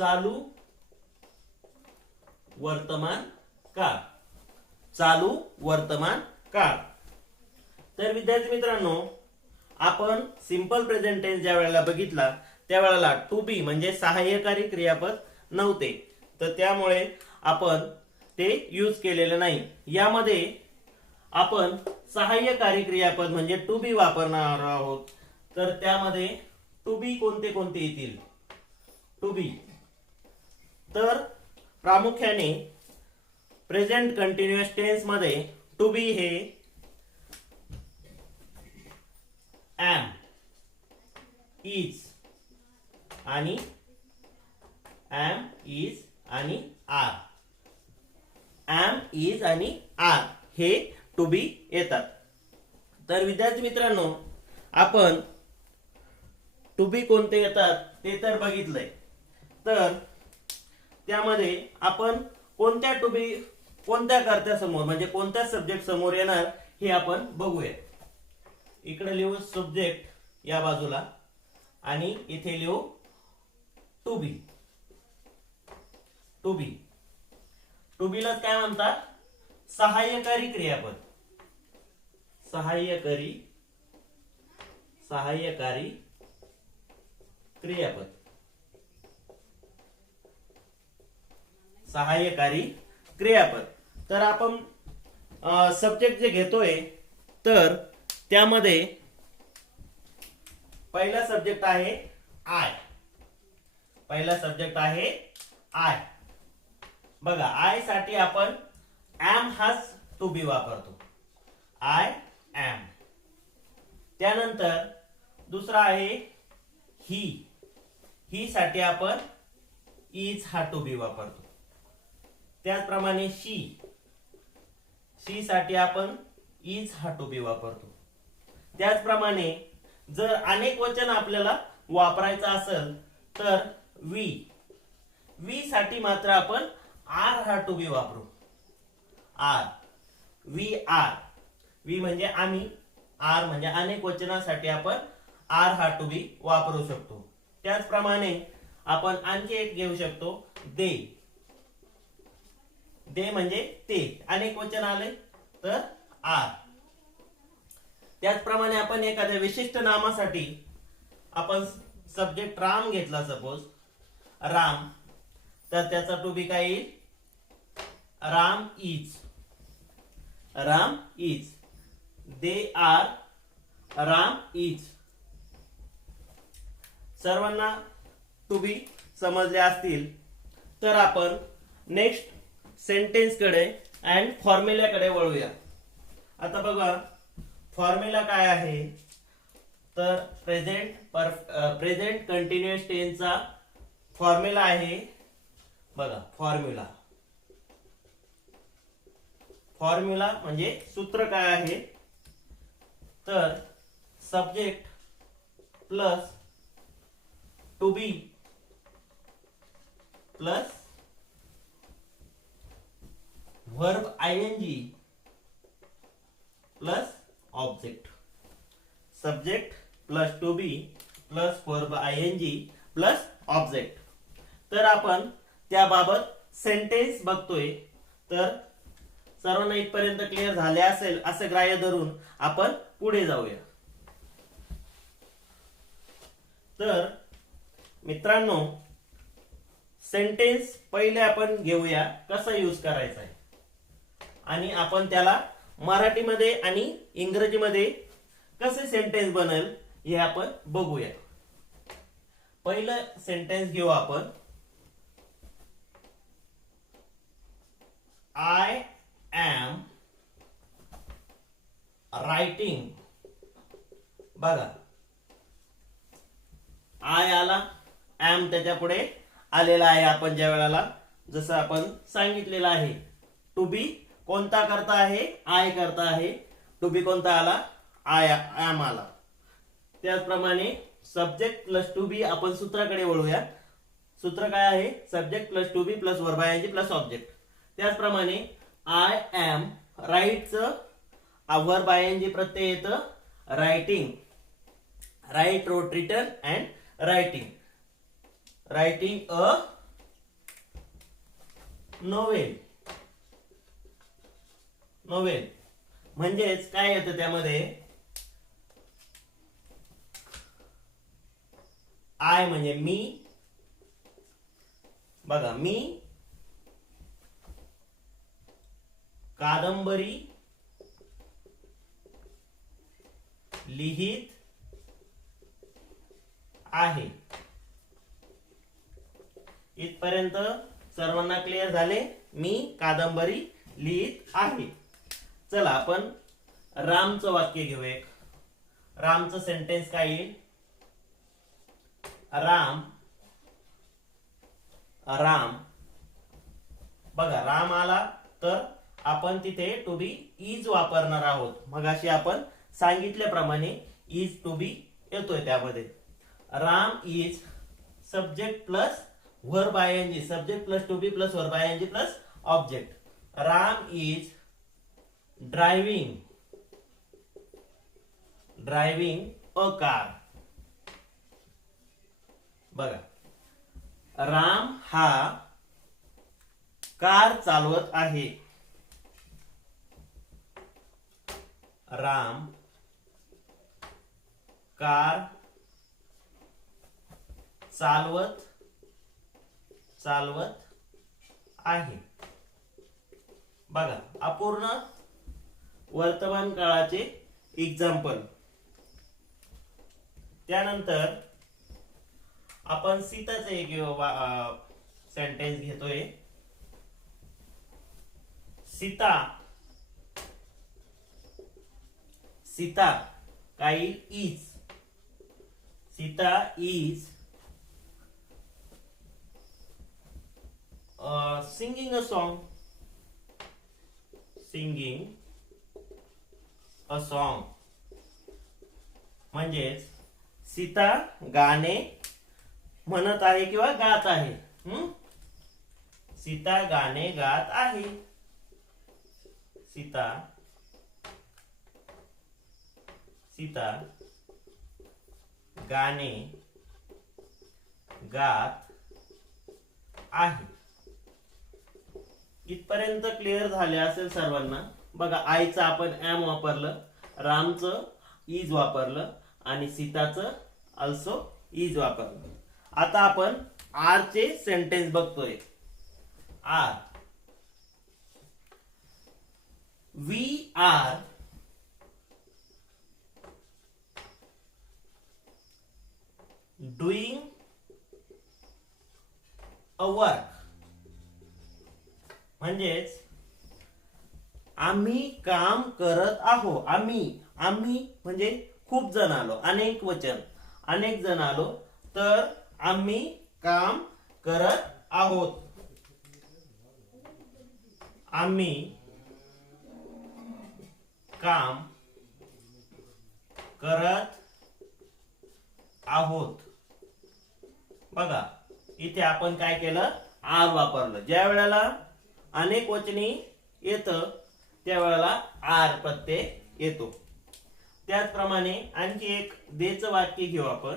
चालू वर्तमान काळ, चालू वर्तमान काळ। तर विद्यार्थी मित्रांनो, आपण सिंपल प्रेझेंट टेन्स ज्या वेळेला बघितला त्यावेळेला टू बी म्हणजे सहाय्यकारी क्रियापद नव्हते, तर त्यामुळे आपण ते यूज केलेलं नाही। यामध्ये आपण सहाय्यकारी क्रियापद म्हणजे टू बी वापरणार आहोत। तर त्यामध्ये टू बी कोणते कोणते येतील? टू बी तर प्रामुख्याने प्रेझेंट कंटिन्युअस टेन्स मध्ये टू बी हे am, is आणि am, is आणि are, am, is आणि are हे टू बी येतात। तर विद्यार्थी मित्रांनो, आपण टू बी कोणते येतात ते तर बघितलंय। तर त्यामध्ये आपण कोणत्या टू बी कोणत्या कर्त्यासमोर म्हणजे कोणत्या सब्जेक्ट समोर येणार हे आपण बघूया। इकडे लिहू सब्जेक्ट या बाजूला आणि इथे लिहू to be. To be to बीला काय म्हणतात? सहाय्यकारी क्रियापद, सहाय्यकारी क्रियापद, सहाय्यकारी क्रियापद। तर आपण सब्जेक्ट जे घेतोय तर त्यामध्ये पहिला सब्जेक्ट आहे आय, पहिला सब्जेक्ट आहे आय। बघा, आय साठी आपण एम हाच टू बी वापरतो, आय एम। त्यानंतर दुसरा आहे ही, ही साठी आपण इज हा टू बी वापरतो। त्याचप्रमाणे शी, शी साठी आपण इज हा टू बी वापरतो। त्याचप्रमाणे जर अनेक वचन आपल्याला वापरायचं असेल तर वी, वी साठी मात्र आपण आर हा टू बी वापरू, आर, वी आर। वी म्हणजे आम्ही, आर म्हणजे अनेक वचनासाठी आपण आर हा टू बी वापरू शकतो। त्याचप्रमाणे आपण आणखी एक घेऊ शकतो दे, दे म्हणजे ते, अनेक वचन आले तर आर। त्याचप्रमाणे आपण एखाद्या विशिष्ट नामासाठी आपण सब्जेक्ट राम घेतला, सपोज राम, तर त्याचा टू बी काय येईल? Ram is, Ram is, they are, Ram is. सर्वांना टू बी समजले असतील तर आपण नेक्स्ट सेंटेन्स कडे अँड फॉर्म्युल्याकडे वळूया। आता बघा, फॉर्म्युला काय आहे? तर प्रेझेंट कंटिन्युअस टेन्सचा फॉर्म्युला आहे, बघा फॉर्म्युला, फॉर्म्युला म्हणजे सूत्र काय आहे? तर subject plus to be plus verb ING plus object, subject plus to be plus verb ING plus object. तर आपण त्याबाबत सेंटेन्स बघतोय। तर सर्वांना इथपर्यंत क्लिअर झाले असेल असं ग्राह्य धरून आपण पुढे जाऊया। तर मित्रांनो, सेंटेन्स पहिले आपण घेऊया कसा यूज करायचा आहे आणि आपण त्याला मराठीमध्ये आणि इंग्रजीमध्ये कसे सेंटेन्स बनेल हे आपण बघूया। पहिलं सेंटेन्स घेऊ आपण, आय एम रायटिंग। बघा, आय आला, एम त्याच्या पुढे आलेला आहे। आपण ज्या वेळेला जसं आपण सांगितलेलं आहे, टू बी कोणता करता आहे? आय करता आहे। टू बी कोणता आला? आय एम आला। त्याचप्रमाणे सब्जेक्ट प्लस टू बी आपण सूत्राकडे वळूया। सूत्र काय आहे? Subject plus to be plus verb ING plus object. त्याचप्रमाणे आय एम राईटचं वर्ब आयएनजी प्रत्यय येतं writing, write, wrote, written and writing, writing a novel. Novel म्हणजेच काय येतं त्यामध्ये, आय म्हणजे मी. बघा, मी कादंबरी लिहित आहे. इथपर्यंत सर्वांना क्लिअर झाले? मी कादंबरी लिहित आहे. चला आपण रामचं वाक्य घेऊ. एक रामचं सेंटेन्स काय येईल? राम. राम. बघा, राम आला तर आपण तिथे टू बी इज वापरणार आहोत. मगाशी आपण सांगितल्याप्रमाणे इज टू बी येतोय त्यामध्ये. Ram is subject plus verb ING, subject plus to be plus verb ING plus object. Ram is driving a car. बघा, राम हा कार चालवत आहे. राम कार चालवत आहे. बघा, अपूर्ण वर्तमान काळाचे एक्झाम्पल. त्यानंतर आपण सीताचे एक सेंटेन्स घेतोय. सीता. सीता काय is. Sita is singing a song. म्हणजेच सीता गाणे म्हणत आहे किंवा गात आहे. सीता गाणे गात आहे. सीता गाणे गात आहे. इथपर्यंत क्लिअर झाले असेल सर्वांना. बघा, आईचं आपण एम वापरलं, रामचं इज वापरलं आणि सीताचं अल्सो इज वापरलं. आता आपण आर चे सेंटेन्स बघतोय. Are. We are doing a work. म्हणजेच आम्ही काम करत आहो. आम्ही म्हणजे खूप जण आलो, अनेक वचन, अनेक जण आलो तर आम्ही काम करत आहोत. आम्ही काम करत आहोत. बघा, इथे आपण काय केलं? आर वापरलं. ज्या वेळेला अनेक वचनी येतं त्यावेळेला आर प्रत्यय येतो. त्याचप्रमाणे आणखी एक देचं वाक्य घेऊ आपण.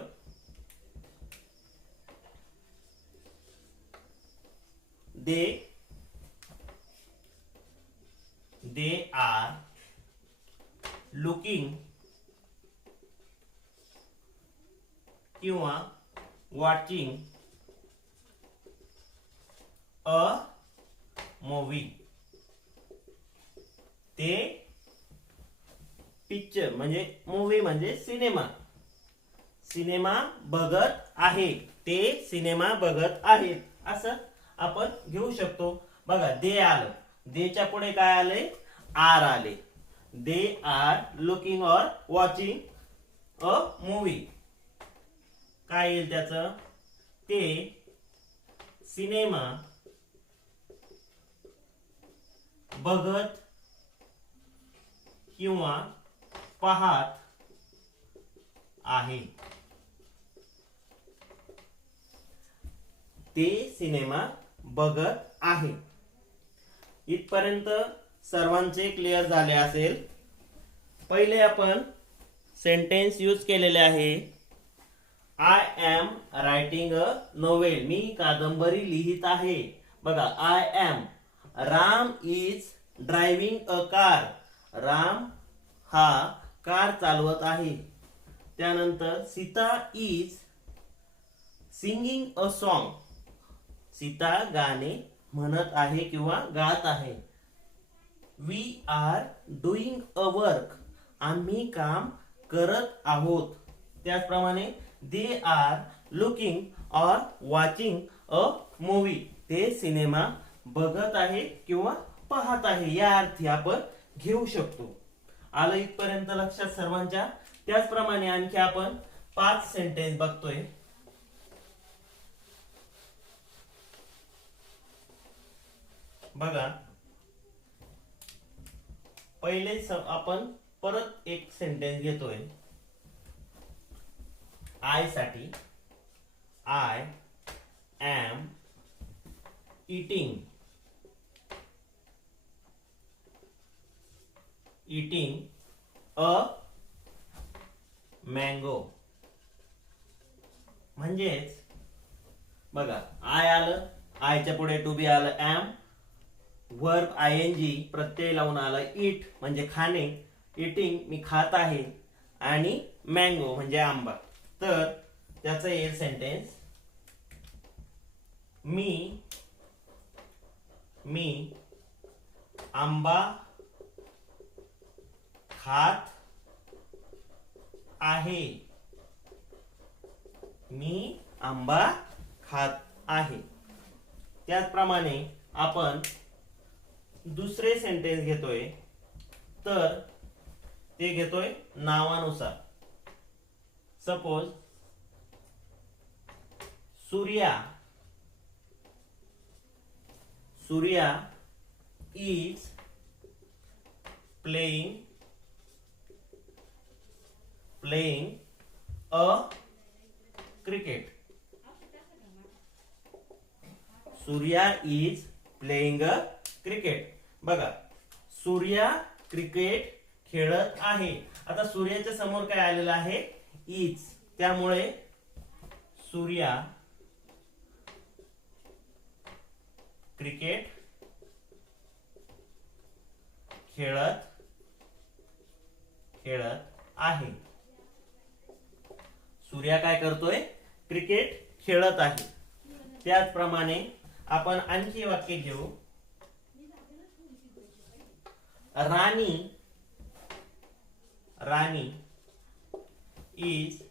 दे आर लुकिंग किंवा वॉचिंग अ मूवी. ते पिक्चर म्हणजे मूवी म्हणजे सिनेमा बघत आहे. ते सिनेमा बघत आहेत असं आपण घेऊ शकतो. बघा, दे आलं, देच्या पुढे काय आले? आर आले. दे आर लुकिंग और वॉचिंग अ मूवी. काय येईल त्याचं? ते सिनेमा बघत किंवा पाहत आहे. ते सिनेमा बघत आहे. इथपर्यंत सर्वांचे क्लिअर झाले असेल. पहिले आपण सेंटेन्स यूज केलेले आहे. I am writing a novel. मी कादंबरी लिहित आहे. बघा, I am Ram is driving a car. Ram हा कार चालवत आहे. त्यानंतर Sita is singing a song. Sita गाणे म्हणत आहे किंवा गात आहे. We are doing a work. आम्ही काम करत आहोत. त्याचप्रमाणे दे आर लुकिंग और वॉचिंग अ मूवी. ते सिनेमा बघत आहे किंवा पाहत आहे या अर्थी आपण घेऊ शकतो. आलं इथपर्यंत लक्षात सर्वांच्या. त्याचप्रमाणे आणखी आपण 5 सेंटेन्स बघतोय. बघा, पहिले आपण परत एक सेंटेन्स घेतोय आय साठी. I am eating a mango. म्हणजेच बघा, आय आलं, आयच्या पुढे टू बी आलं, एम वर्ब आयएनजी प्रत्यय लावून आलं, इट म्हणजे खाणे, इटिंग मी खात आहे, आणि मँगो म्हणजे आंबा. तर त्याचं येईल सेंटेन्स, मी आंबा खात आहे. मी आंबा खात आहे. त्याचप्रमाणे आपण दुसरे सेंटेन्स घेतोय. तर ते घेतोय नावानुसार. Suppose Surya is playing a cricket. Surya is playing a cricket. बघा, सूर्या क्रिकेट खेळत आहे. आता सूर्याच्या समोर काय आलेलं आहे, इज. त्यामुळे सूर्या क्रिकेट खेळत आहे. सूर्या काय करतोय, क्रिकेट खेळत आहे. त्याचप्रमाणे आपण आणखी वाक्य घेऊ. राणी इज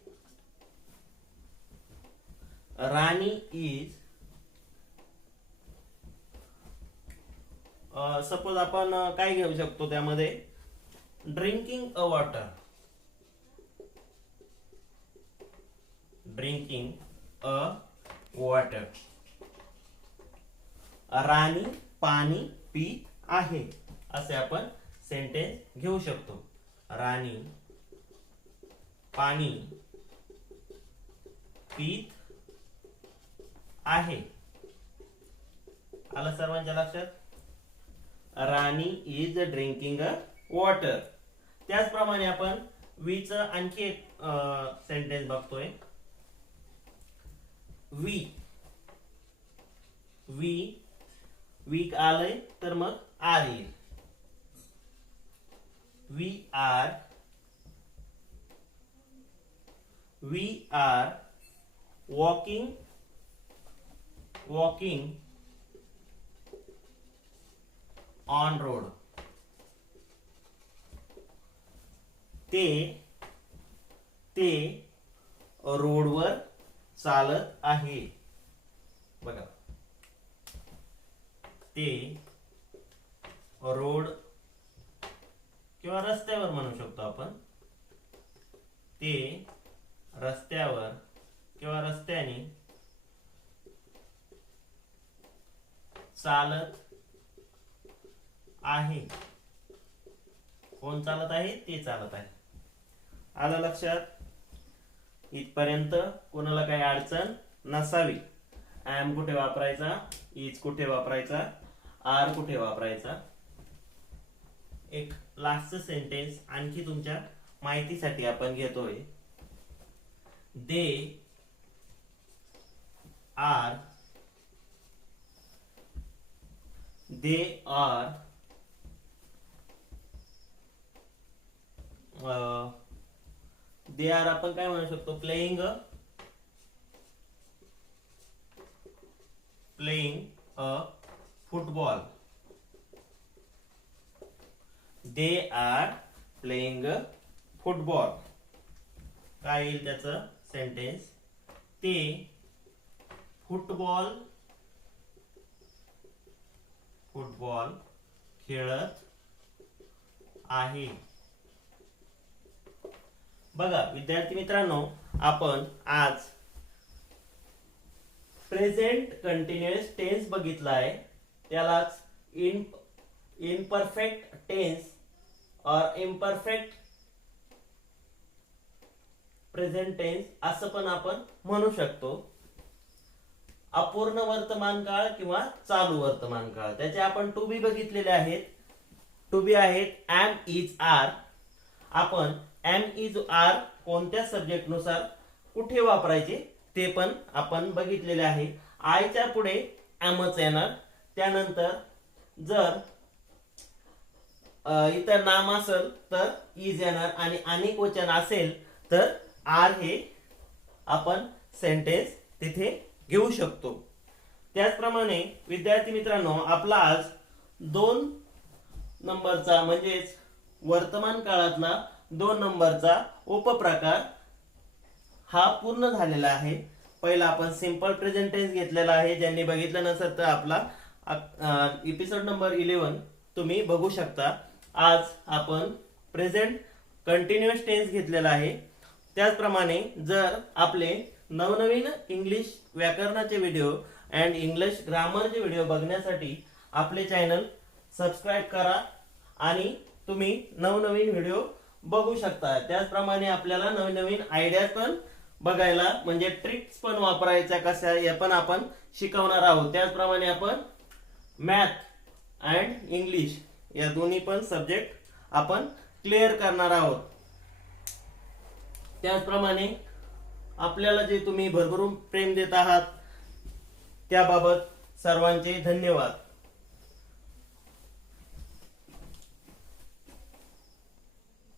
सपोज आपण काय घेऊ शकतो त्यामध्ये, ड्रिंकिंग अ वॉटर. राणी पाणी पीत आहे, असे आपण सेंटेन्स घेऊ शकतो. राणी पाणी पीत आहे. आलं सर्वांच्या लक्षात. राणी इज ड्रिंकिंग अ वॉटर. त्याचप्रमाणे आपण वीच आणखी एक सेंटेन्स बघतोय. वीक आलंय तर मग आर येईल. We are walking on road. ते रोडवर चालत आहे. बघा, ते रोड किंवा रस्त्यावर म्हणू शकतो आपण. ते रस्त्यावर किंवा रस्त्याने चालत आहे. कोण चालत आहे, ते चालत आहे. आलं लक्षात. इथपर्यंत कोणाला काही अडचण नसावी. एम कुठे वापरायचा, इज कुठे वापरायचा, आर कुठे वापरायचा. एक लास्टचं सेंटेन्स आणखी तुमच्या माहितीसाठी आपण घेतोय. दे आर they are आपण काय म्हणू शकतो, playing a football. They are playing football. काय येईल त्याचं सेंटेन्स, ते फुटबॉल खेळत आहे. बघा विद्यार्थी मित्रांनो, आपण आज प्रेझेंट कंटिन्युअस टेन्स बघितला आहे. त्यालाच इम्परफेक्ट टेन्स और इम्परफेक्ट प्रेझेंट टेन्स असं पण आपण म्हणू शकतो. अपूर्ण वर्तमान काळ किंवा चालू वर्तमान काळ. त्याचे आपण टू बी बघितलेले आहेत. टू बी आहेत एम इज आर. आपण एम इज आर कोणत्या सब्जेक्ट नुसार कुठे वापरायचे ते पण आपण बघितलेले आहे. आयच्या पुढे एमच येणार. त्यानंतर जर इतर नाम असेल तर इज येणार आणि अनेक वचन असेल तर आर हे आपण सेंटेन्स तिथे घेऊ शकतो. त्याचप्रमाणे विद्यार्थी मित्रांनो, आपला आज 2 नंबरचा म्हणजेच वर्तमान काळातला 2 नंबरचा उपप्रकार हा पूर्ण झालेला आहे. पहिला आपण सिंपल प्रेझेंट टेन्स घेतलेला आहे. ज्यांनी बघितलं नसेल तर आपला एपिसोड नंबर 11 तुम्ही बघू शकता. आज आपण प्रेझेंट कंटिन्युअस टेन्स घेतलेला आहे. त्याचप्रमाणे जर आपले नवनवीन इंग्लिश व्याकरणाचे व्हिडिओ अँड इंग्लिश ग्रामरचे व्हिडिओ बघण्यासाठी आपले चॅनल सबस्क्राईब करा आणि तुम्ही नवनवीन व्हिडिओ बघू शकता. त्याचप्रमाणे आपल्याला नवीन आयडिया पण बघायला म्हणजे ट्रिक्स पण वापरायच्या कशा हे पण आपण शिकवणार आहोत. त्याचप्रमाणे आपण मॅथ अँड इंग्लिश या दोन्ही पण सब्जेक्ट आपण क्लिअर करणार आहोत. त्याचप्रमाणे आपल्याला जे तुम्ही भरभरून प्रेम देत आहात त्याबाबत सर्वांचे धन्यवाद.